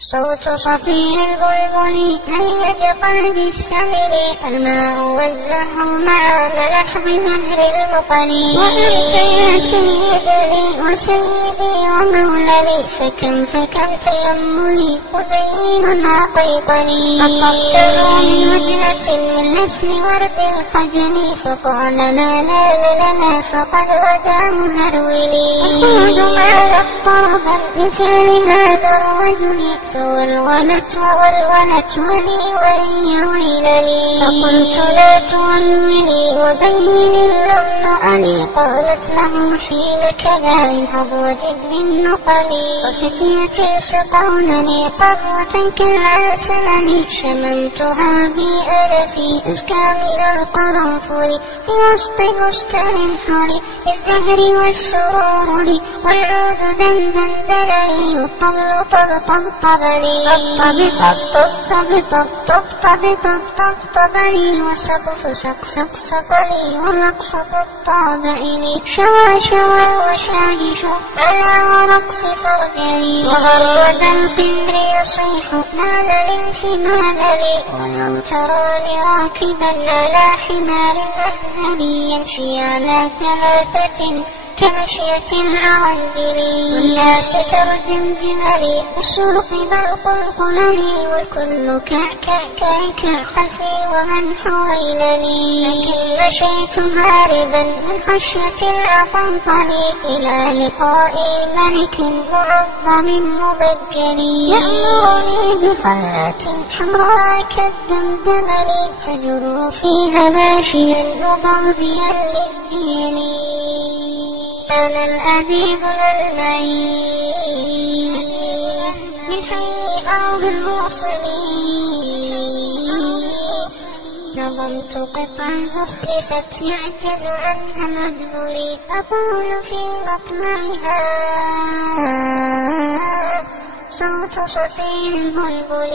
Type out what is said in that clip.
صوت صفير البلبل هيج قلبي السمر، الماء والزهر مع ملحظ زهر المطر. وأنت يا سيدي وسيدي ومولدي، فكم تيمني وزين عقيقني. أطفته من وجنة من لسن ورد الخجل، فقال لا لنا فقد غدا مهرولي. أخوض ما طربا من فعل هذا الرجل، فولولت ولي ويلني. فقلت لا تولولي وبين اللؤلؤني، قالت له حين كذا انهض وجد بالنقل. وفتية سقونني قهوة كالعسل، شممتها بألفي أزكى من القرنفل، في وسط بستان حولي بالزهر والسرور، والعود دندني والطبل طبطبني. طبطبني والسقف سقسقني والرقص طبطبني. شوى وشاهش على ورقص فرجلي، وغرد القمر يصيح نال الانفمال لي. ولو تراني راكبا على حمار أهزل، يمشي على ثلاثة كمشية العوندل، والناس ترجم جملي بالسوق بالقلقلني، والكل كع خلفي ومن حويلني. لكن مشيت هاربا من خشية العطنطن، إلى لقاء ملك معظم مبجل، يأمرني بخلعة حمراء كالدمدمل، فجر فيها ماشيا مضاضيا للدين. أنا الأديب المعين من حي أرض الموصلين، نظمت قطعا زخرفت يعجز عنها مدبري، أقول في مطلعها صوت صفير البلبل.